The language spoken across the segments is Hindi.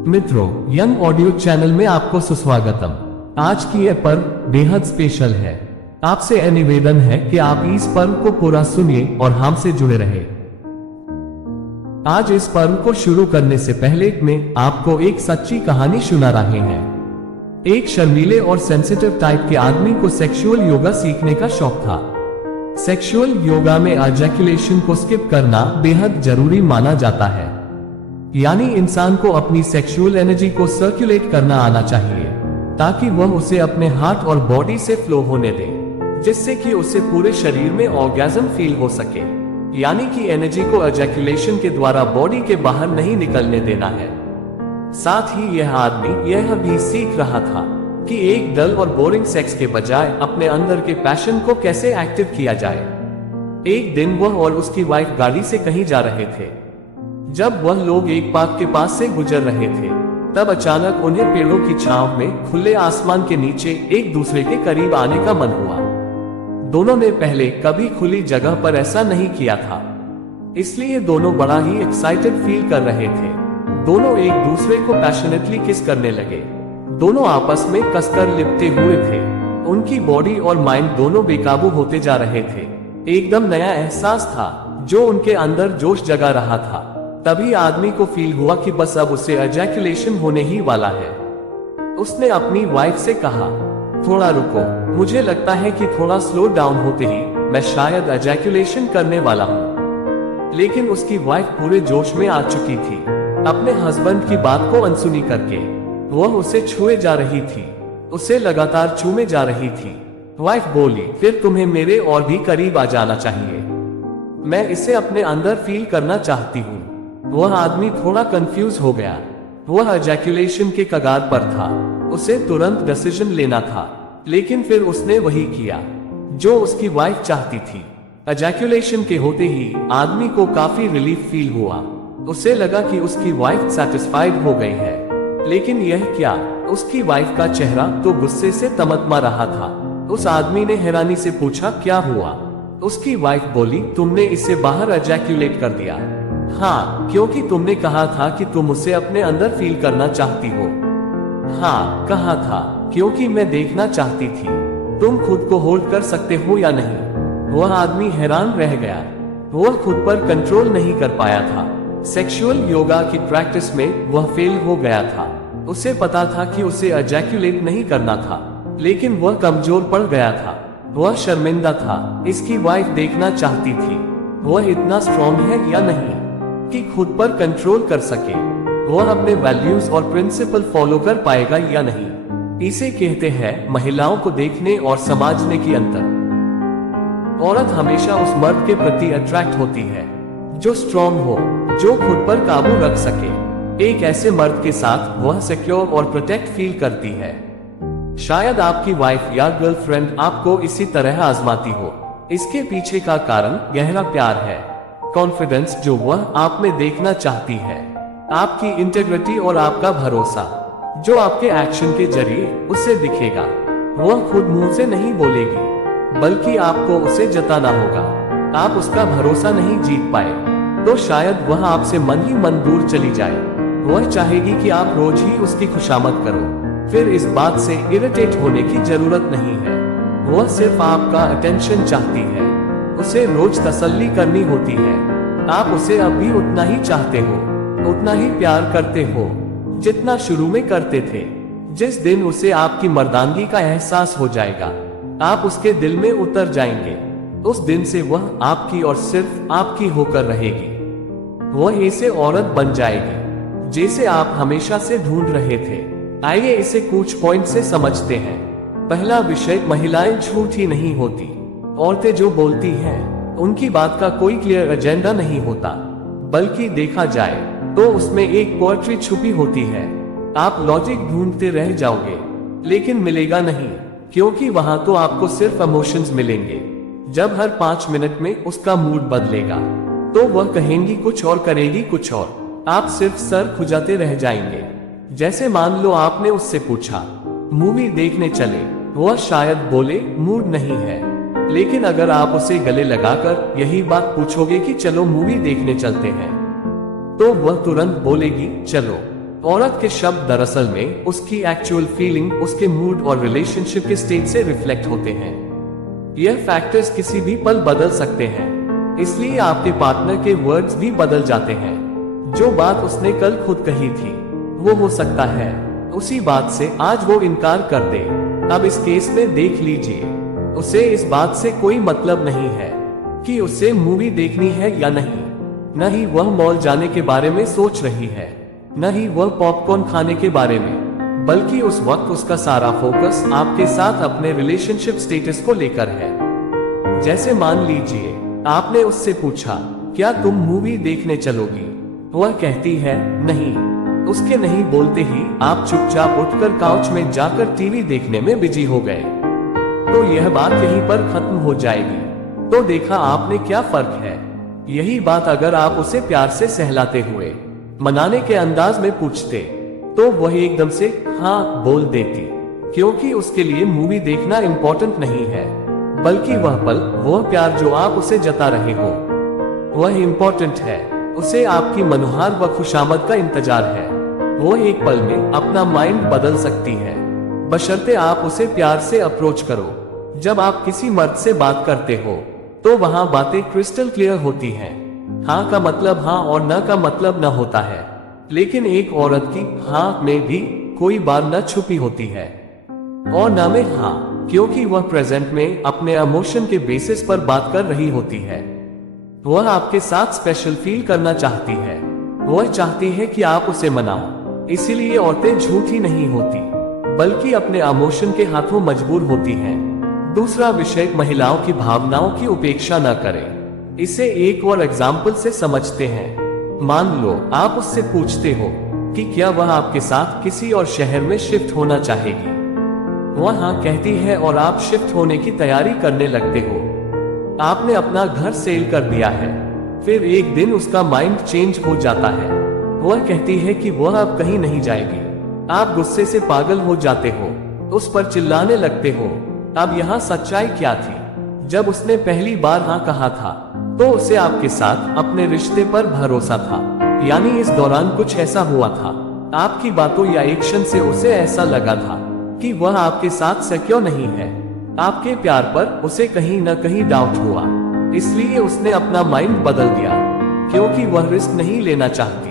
मित्रों, यंग ऑडियो चैनल में आपको सुस्वागतम। आज की यह पर्व बेहद स्पेशल है। आपसे यह निवेदन है कि आप इस पर्व को पूरा सुनिए और हमसे जुड़े रहे। आज इस पर्व को शुरू करने से पहले मैं आपको एक सच्ची कहानी सुना रहे हैं। एक शर्मीले और सेंसिटिव टाइप के आदमी को सेक्सुअल योगा सीखने का शौक था। सेक्सुअल योगा में एजैकुलेशन को स्किप करना बेहद जरूरी माना जाता है, यानी इंसान को अपनी सेक्सुअल एनर्जी को सर्कुलेट करना आना चाहिए ताकि वह उसे अपने हार्ट और बॉडी से फ्लो होने दे, जिससे कि उसे पूरे शरीर में ऑर्गेज्म फील हो सके। यानी कि एनर्जी को एजैकुलेशन के द्वारा बॉडी के बाहर नहीं निकलने देना है। साथ ही यह आदमी यह भी सीख रहा था कि एक डल और बोरिंग सेक्स के बजाय अपने अंदर के पैशन को कैसे एक्टिव किया जाए। एक दिन वह और उसकी वाइफ गाड़ी से कहीं जा रहे थे। जब वह लोग एक पार्क के पास से गुजर रहे थे, तब अचानक उन्हें पेड़ों की छांव में खुले आसमान के नीचे एक दूसरे के करीब आने का मन हुआ। दोनों ने पहले कभी खुली जगह पर ऐसा नहीं किया था, इसलिए दोनों बड़ा ही एक्साइटेड फील कर रहे थे। दोनों एक दूसरे को पैशनेटली किस करने लगे। दोनों आपस में कसकर लिपटे हुए थे। उनकी बॉडी और माइंड दोनों बेकाबू होते जा रहे थे। एकदम नया एहसास था जो उनके अंदर जोश जगा रहा था। तभी आदमी को फील हुआ कि बस अब उसे एजैकुलेशन होने ही वाला है। उसने अपनी वाइफ से कहा, थोड़ा रुको, मुझे लगता है कि थोड़ा स्लो डाउन होते ही मैं शायद एजैकुलेशन करने वाला हूँ। लेकिन उसकी वाइफ पूरे जोश में आ चुकी थी। अपने हस्बैंड की बात को अनसुनी करके वह उसे छुए जा रही थी, उसे लगातार छूमे जा रही थी। वाइफ बोली, फिर तुम्हें मेरे और भी करीब आ जाना चाहिए, मैं इसे अपने अंदर फील करना चाहती हूँ। वह आदमी थोड़ा कंफ्यूज हो गया। वह एजैकुलेशन के कगार पर था, उसे तुरंत डिसीजन लेना था, लेकिन फिर उसने वही किया जो उसकी वाइफ चाहती थी। एजैकुलेशन के होते ही आदमी को काफी रिलीफ फील हुआ। उसे लगा कि उसकी वाइफ सैटिस्फाइड हो गई है। लेकिन यह क्या, उसकी वाइफ का चेहरा तो गुस्से से तमतमा रहा था। उस आदमी ने हैरानी से पूछा, क्या हुआ? उसकी वाइफ बोली, तुमने इसे बाहर एजैकुलेट कर दिया। हाँ, क्योंकि तुमने कहा था कि तुम उसे अपने अंदर फील करना चाहती हो। हाँ, कहा था, क्योंकि मैं देखना चाहती थी तुम खुद को होल्ड कर सकते हो या नहीं। वह आदमी हैरान रह गया। वह खुद पर कंट्रोल नहीं कर पाया था। सेक्सुअल योगा की प्रैक्टिस में वह फेल हो गया था। उसे पता था कि उसे एजैकुलेट नहीं करना था, लेकिन वह कमजोर पड़ गया था। वह शर्मिंदा था। इसकी वाइफ देखना चाहती थी वह इतना स्ट्रॉन्ग है या नहीं कि खुद पर कंट्रोल कर सके। वह अपने वैल्यूज और प्रिंसिपल फॉलो कर पाएगा या नहीं। इसे कहते हैं महिलाओं को देखने और समझने की अंतर। औरत हमेशा उस मर्द के प्रति अट्रैक्ट होती है जो स्ट्रॉन्ग हो, जो खुद पर काबू रख सके। एक ऐसे मर्द के साथ वह सिक्योर और प्रोटेक्ट फील करती है। शायद आपकी वाइफ या गर्लफ्रेंड आपको इसी तरह आजमाती हो। इसके पीछे का कारण गहरा प्यार है, कॉन्फिडेंस जो वह आप में देखना चाहती है, आपकी इंटेग्रिटी और आपका भरोसा जो आपके एक्शन के जरिए उससे दिखेगा। वह खुद मुंह से नहीं बोलेगी, बल्कि आपको उसे जताना होगा। आप उसका भरोसा नहीं जीत पाए तो शायद वह आपसे मन ही मन दूर चली जाए। वह चाहेगी कि आप रोज ही उसकी खुशामद करो। फिर इस बात से इरिटेट होने की जरूरत नहीं है। वह सिर्फ आपका अटेंशन चाहती है। उसे रोज तसल्ली करनी होती है। आप उसे अब भी उतना ही चाहते हो, उतना ही प्यार करते हो जितना शुरू में करते थे। जिस दिन उसे आपकी मर्दानगी का एहसास हो जाएगा, आप उसके दिल में उतर जाएंगे। उस दिन से वह आपकी और सिर्फ आपकी होकर रहेगी। वह ऐसे औरत बन जाएगी जैसे आप हमेशा से ढूंढ रहे थे। आइए इसे कुछ पॉइंट से समझते हैं। पहला विषय, महिलाएं झूठी नहीं होती। औरतें जो बोलती हैं उनकी बात का कोई क्लियर एजेंडा नहीं होता, बल्कि देखा जाए तो उसमें एक पोएट्री छुपी होती है। आप लॉजिक ढूंढते रह जाओगे लेकिन मिलेगा नहीं, क्योंकि वहां तो आपको सिर्फ इमोशंस मिलेंगे। जब हर 5 मिनट में उसका मूड बदलेगा तो वह कहेंगी कुछ और करेगी कुछ और। आप सिर्फ सर खुजाते रह जाएंगे। जैसे मान लो आपने उससे पूछा, मूवी देखने चले, वह शायद बोले मूड नहीं है। लेकिन अगर आप उसे गले लगाकर यही बात पूछोगे कि चलो मूवी देखने चलते हैं, तो वह तुरंत बोलेगी चलो। औरत के शब्द दरअसल में उसकी एक्चुअल फीलिंग, उसके मूड और रिलेशनशिप के स्टेट से रिफ्लेक्ट होते हैं। यह फैक्टर्स किसी भी पल बदल सकते हैं, इसलिए आपके पार्टनर के वर्ड्स भी बदल जाते हैं। जो बात उसने कल खुद कही थी, वो हो सकता है उसी बात से आज वो इनकार कर दे। अब इस केस में देख लीजिए, उसे इस बात से कोई मतलब नहीं है कि उसे मूवी देखनी है या नहीं, न ही वह मॉल जाने के बारे में सोच रही है, न ही वह पॉपकॉर्न खाने के बारे में, बल्कि उस वक्त उसका सारा फोकस आपके साथ अपने रिलेशनशिप स्टेटस को लेकर है। जैसे मान लीजिए आपने उससे पूछा, क्या तुम मूवी देखने चलोगी? वह कहती है नहीं। उसके नहीं बोलते ही आप चुपचाप उठकर काउच में जाकर टीवी देखने में बिजी हो गए, तो यह बात यहीं पर खत्म हो जाएगी। तो देखा आपने क्या फर्क है। यही बात अगर आप उसे प्यार से सहलाते हुए, मनाने के अंदाज में पूछते, तो वह एकदम से हाँ बोल देती, क्योंकि उसके लिए मूवी देखना इम्पोर्टेंट नहीं है, बल्कि वह पल, वह प्यार जो आप उसे जता रहे हो, वह इम्पोर्टेंट है। उसे आपकी मनोहार व खुशामद का इंतजार है। वो एक पल में अपना माइंड बदल सकती है, बशर्ते आप उसे प्यार से अप्रोच करो। जब आप किसी मर्द से बात करते हो, तो वहां बातें क्रिस्टल क्लियर होती हैं। हाँ का मतलब हाँ और न का मतलब न होता है, लेकिन एक औरत की हाँ में भी कोई बार न छुपी होती है और न में हाँ, क्योंकि वह प्रेजेंट में अपने इमोशन के बेसिस पर बात कर रही होती है। वह आपके साथ स्पेशल फील करना चाहती है। वह चाहती है कि आप उसे मनाओ। इसीलिए औरतें झूठी नहीं होती, बल्कि अपने इमोशन के हाथों मजबूर होती हैं। दूसरा विषय, महिलाओं की भावनाओं की उपेक्षा न करें। इसे एक और एग्जाम्पल से समझते हैं। मान लो आप उससे पूछते हो कि क्या वह आपके साथ किसी और शहर में शिफ्ट होना चाहेगी। वह हाँ कहती है और आप शिफ्ट होने की तैयारी करने लगते हो। आपने अपना घर सेल कर दिया है। फिर एक दिन उसका माइंड चेंज हो जाता है। वह कहती है कि वह अब कहीं नहीं जाएगी। आप गुस्से से पागल हो जाते हो, उस पर चिल्लाने लगते हो। अब यहाँ सच्चाई क्या थी? जब उसने पहली बार हाँ कहा था, तो उसे आपके साथ अपने रिश्ते पर भरोसा था। यानी इस दौरान कुछ ऐसा हुआ था, आपकी बातों या एक्शन से उसे ऐसा लगा था कि वह आपके साथ सिक्योर नहीं है। आपके प्यार पर उसे कहीं न कहीं डाउट हुआ, इसलिए उसने अपना माइंड बदल दिया, क्योंकि वह रिस्क नहीं लेना चाहती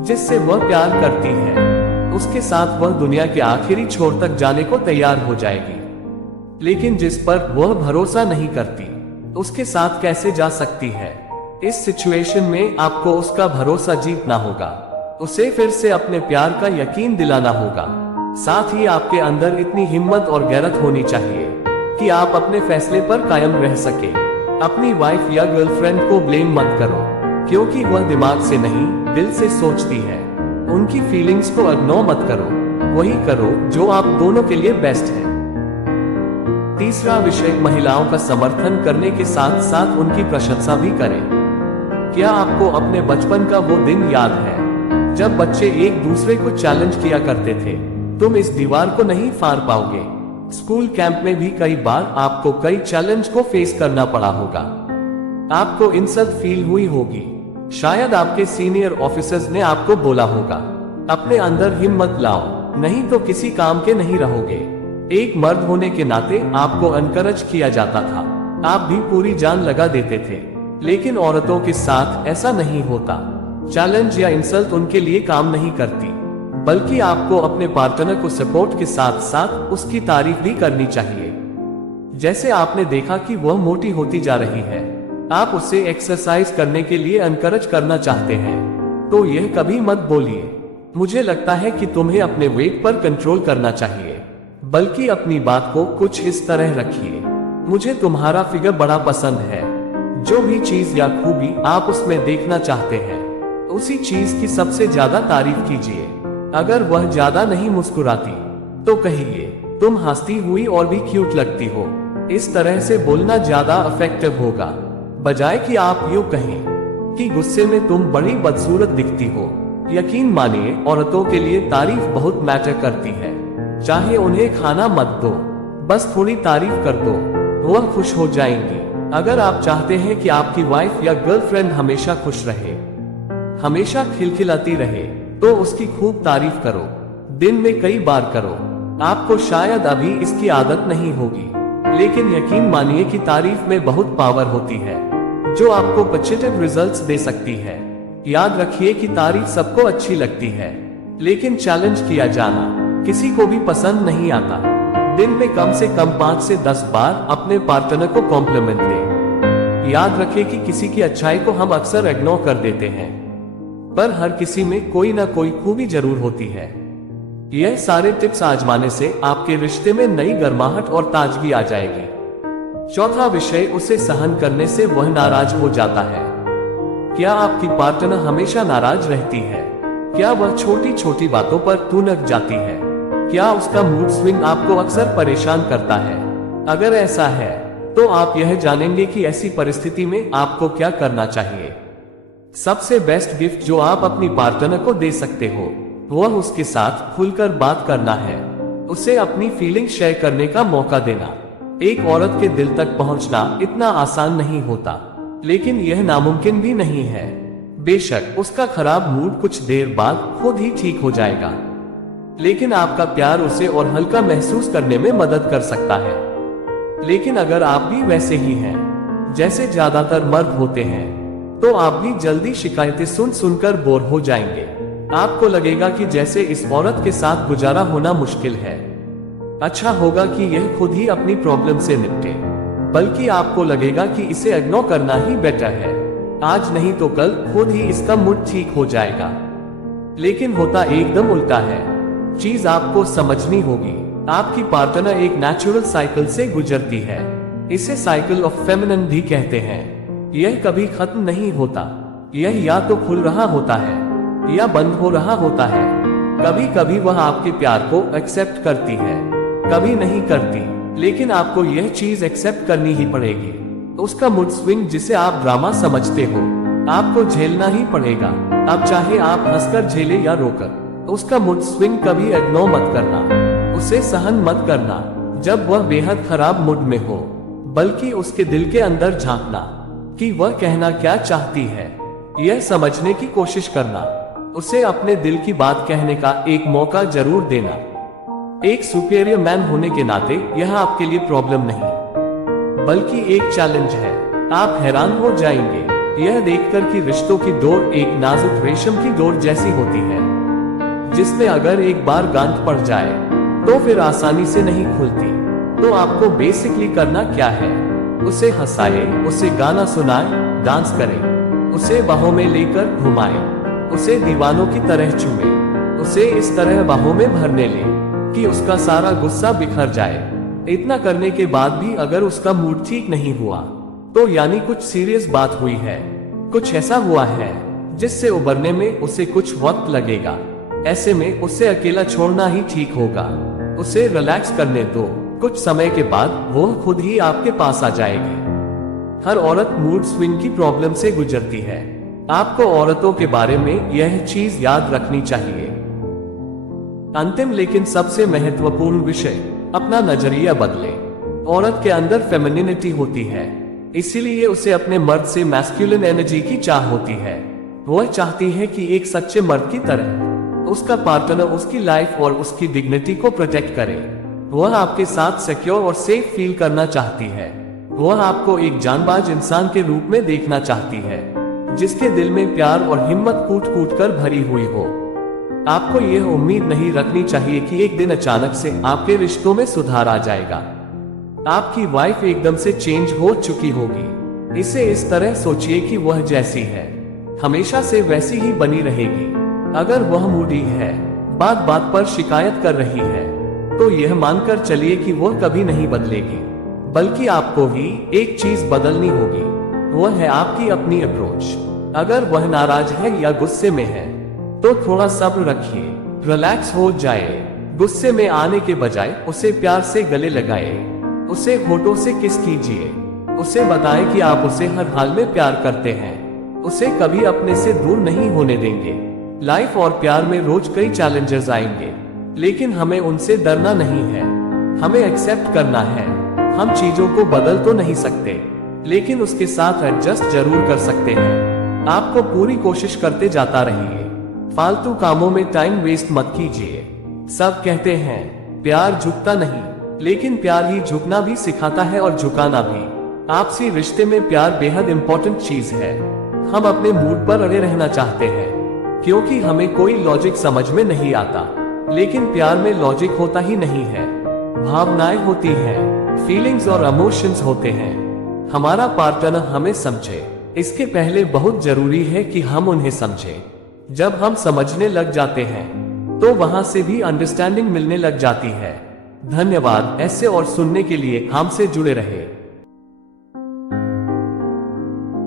जिससे वह प्यार करती है। उसके साथ वह दुनिया के आखिरी छोर तक जाने को तैयार हो जाएगी, लेकिन जिस पर वह भरोसा नहीं करती, उसके साथ कैसे जा सकती है? इस सिचुएशन में आपको उसका भरोसा जीतना होगा। उसे फिर से अपने प्यार का यकीन दिलाना होगा। साथ ही आपके अंदर इतनी हिम्मत और गैरत होनी चाहिए कि आप अपने फैसले पर कायम रह सके। अपनी वाइफ या गर्लफ्रेंड को ब्लेम मत करो, क्योंकि वह दिमाग से नहीं दिल से सोचती है। उनकी फीलिंग्स को इग्नोर मत करो, वही करो जो आप दोनों के लिए बेस्ट है। तीसरा विषय, महिलाओं का समर्थन करने के साथ साथ उनकी प्रशंसा भी करें। क्या आपको अपने बचपन का वो दिन याद है जब बच्चे एक दूसरे को चैलेंज किया करते थे? तुम इस दीवार को नहीं फाड़ पाओगे। स्कूल कैंप में भी कई बार आपको कई चैलेंज को फेस करना पड़ा होगा। आपको इंसल्ट फील हुई होगी। शायद आपके सीनियर ऑफिसर्स ने आपको बोला होगा, अपने अंदर हिम्मत लाओ, नहीं तो किसी काम के नहीं रहोगे। एक मर्द होने के नाते आपको एनकरेज किया जाता था, आप भी पूरी जान लगा देते थे। लेकिन औरतों के साथ ऐसा नहीं होता। चैलेंज या इंसल्ट उनके लिए काम नहीं करती, बल्कि आपको अपने पार्टनर को सपोर्ट के साथ साथ उसकी तारीफ भी करनी चाहिए। जैसे आपने देखा कि वह मोटी होती जा रही है, आप उसे एक्सरसाइज करने के लिए एनकरेज करना चाहते हैं, तो यह कभी मत बोलिए, मुझे लगता है कि तुम्हें अपने वेट पर कंट्रोल करना चाहिए, बल्कि अपनी बात को कुछ इस तरह रखिए, मुझे तुम्हारा फिगर बड़ा पसंद है। जो भी चीज या खूबी आप उसमें देखना चाहते हैं, उसी चीज की सबसे ज्यादा तारीफ कीजिए। अगर वह ज्यादा नहीं मुस्कुराती, तो कहिए, तुम हंसती हुई और भी क्यूट लगती हो। इस तरह से बोलना ज्यादा इफेक्टिव होगा, बजाय कि आप यूं कहें कि गुस्से में तुम बड़ी बदसूरत दिखती हो। यकीन मानिए, औरतों के लिए तारीफ बहुत मैटर करती है। चाहे उन्हें खाना मत दो, बस थोड़ी तारीफ कर दो, वह खुश हो जाएंगी। अगर आप चाहते हैं कि आपकी वाइफ या गर्लफ्रेंड हमेशा खुश रहे, हमेशा खिलखिलाती रहे, तो उसकी खूब तारीफ करो, दिन में कई बार करो। आपको शायद अभी इसकी आदत नहीं होगी, लेकिन यकीन मानिए कि तारीफ में बहुत पावर होती है, जो आपको पॉजिटिव रिजल्ट्स दे सकती है। याद रखिए कि तारीफ सबको अच्छी लगती है, लेकिन चैलेंज किया जाना किसी को भी पसंद नहीं आता। दिन में कम से कम 5 से 10 बार अपने पार्टनर को कॉम्प्लीमेंट दें। याद रखें कि किसी की अच्छाई को हम अक्सर इग्नोर कर देते हैं, पर हर किसी में कोई ना कोई खूबी जरूर होती है। यह सारे टिप्स आजमाने से आपके रिश्ते में नई गर्माहट और ताजगी आ जाएगी। चौथा विषय, उसे सहन करने से वह नाराज हो जाता है। क्या आपकी पार्टनर हमेशा नाराज रहती है? क्या वह छोटी छोटी बातों पर तुनक जाती है? क्या उसका मूड स्विंग आपको अक्सर परेशान करता है? अगर ऐसा है, तो आप यह जानेंगे कि ऐसी परिस्थिति में आपको क्या करना चाहिए। सबसे बेस्ट गिफ्ट जो आप अपनी पार्टनर को दे सकते हो, वह उसके साथ खुलकर बात करना है। उसे अपनी फीलिंग शेयर करने का मौका देना। एक औरत के दिल तक पहुंचना इतना आसान नहीं होता, लेकिन यह नामुमकिन भी नहीं है। बेशक उसका खराब मूड कुछ देर बाद खुद ही ठीक हो जाएगा, लेकिन आपका प्यार उसे और हल्का महसूस करने में मदद कर सकता है। लेकिन अगर आप भी वैसे ही हैं जैसे ज्यादातर मर्द होते हैं, तो आप भी जल्दी शिकायतें सुन सुनकर बोर हो जाएंगे। आपको लगेगा कि जैसे इस औरत के साथ गुजारा होना मुश्किल है। अच्छा होगा कि यह खुद ही अपनी प्रॉब्लम से निपटे, बल्कि आपको लगेगा कि इसे इग्नोर करना ही बेटर है। आज नहीं तो कल खुद ही इसका मूड ठीक हो जाएगा। लेकिन होता एकदम उल्टा है। चीज आपको समझनी होगी, आपकी पार्टनर एक नेचुरल साइकिल से गुजरती है। इसे साइकिल ऑफ फेमिनिन भी कहते हैं। यह कभी खत्म नहीं होता। यह या तो खुल रहा होता है या बंद हो रहा होता है। कभी कभी वह आपके प्यार को एक्सेप्ट करती है, कभी नहीं करती, लेकिन आपको यह चीज एक्सेप्ट करनी ही पड़ेगी। उसका मूड स्विंग, जिसे आप ड्रामा समझते हो, आपको झेलना ही पड़ेगा। अब चाहे आप हंसकर झेले या रोकर, उसका मूड स्विंग कभी इग्नोर मत करना। उसे सहन मत करना जब वह बेहद खराब मूड में हो, बल्कि उसके दिल के अंदर झांकना कि वह कहना क्या चाहती है। यह समझने की कोशिश करना, उसे अपने दिल की बात कहने का एक मौका जरूर देना। एक सुपीरियर मैन होने के नाते यह आपके लिए प्रॉब्लम नहीं, बल्कि एक चैलेंज है। आप हैरान हो जाएंगे यह देखकर कि रिश्तों की डोर एक नाजुक रेशम की डोर जैसी होती है, जिसमें अगर एक बार गांठ पड़ जाए तो फिर आसानी से नहीं खुलती। तो आपको बेसिकली करना क्या है? उसे हंसाए, उसे गाना सुनाए, डांस करें, उसे बाहों में लेकर घुमाए, उसे दीवानों की तरह चूमे, उसे इस तरह बाहों में भरने ले कि उसका सारा गुस्सा बिखर जाए। इतना करने के बाद भी अगर उसका मूड ठीक नहीं हुआ, तो यानी कुछ सीरियस बात हुई है, कुछ ऐसा हुआ है जिससे उबरने में उसे कुछ वक्त लगेगा। ऐसे में उसे अकेला छोड़ना ही ठीक होगा। उसे रिलैक्स करने दो, कुछ समय के बाद वो खुद ही आपके पास आ जाएगी। हर औरत मूड स्विंग की प्रॉब्लम से गुजरती है। आपको औरतों के बारे में यह चीज याद रखनी चाहिए। अंतिम लेकिन सबसे महत्वपूर्ण विषय, अपना नजरिया बदले। औरत के अंदर फेमिनिनिटी होती है, इसीलिए उसे अपने मर्द से मैस्कुलिन एनर्जी की चाह होती है। वह चाहती है कि एक सच्चे मर्द की तरह उसका पार्टनर उसकी लाइफ और उसकी डिग्निटी को प्रोटेक्ट करे। वह आपके साथ सिक्योर और सेफ फील करना चाहती है। वह आपको एक जानबाज इंसान के रूप में देखना चाहती है, जिसके दिल में प्यार और हिम्मत कूट कूट कर भरी हुई हो। आपको यह उम्मीद नहीं रखनी चाहिए कि एक दिन अचानक से आपके रिश्तों में सुधार आ जाएगा। आपकी वाइफ एकदम से चेंज हो चुकी होगी। इसे इस तरह सोचिए कि वह जैसी है हमेशा से वैसी ही बनी रहेगी। अगर वह मूडी है, बात बात पर शिकायत कर रही है, तो यह मानकर चलिए कि वह कभी नहीं बदलेगी, बल्कि आपको ही एक चीज बदलनी होगी। वह है आपकी अपनी अप्रोच। अगर वह नाराज है या गुस्से में है, तो थोड़ा सब्र रखिए, रिलैक्स हो जाए। गुस्से में आने के बजाय उसे प्यार से गले लगाए, उसे होठों से किस कीजिए, उसे बताएं कि आप उसे हर हाल में प्यार करते हैं, उसे कभी अपने से दूर नहीं होने देंगे। लाइफ और प्यार में रोज कई चैलेंजेस आएंगे, लेकिन हमें उनसे डरना नहीं है। हमें एक्सेप्ट करना है। हम चीजों को बदल तो नहीं सकते, लेकिन उसके साथ एडजस्ट जरूर कर सकते हैं। आपको पूरी कोशिश करते जाता रहिए। फालतू कामों में टाइम वेस्ट मत कीजिए। सब कहते हैं प्यार झुकता नहीं, लेकिन प्यार ही झुकना भी सिखाता है और झुकाना भी। आपसी रिश्ते में प्यार बेहद इंपॉर्टेंट चीज है। हम अपने मूड पर अड़े रहना चाहते हैं क्योंकि हमें कोई लॉजिक समझ में नहीं आता, लेकिन प्यार में लॉजिक होता ही नहीं है। भावनाएं होती हैं, फीलिंग्स और इमोशंस होते हैं। हमारा पार्टनर हमें समझे, इसके पहले बहुत जरूरी है कि हम उन्हें समझें। जब हम समझने लग जाते हैं तो वहां से भी अंडरस्टैंडिंग मिलने लग जाती है। धन्यवाद। ऐसे और सुनने के लिए हमसे जुड़े रहे।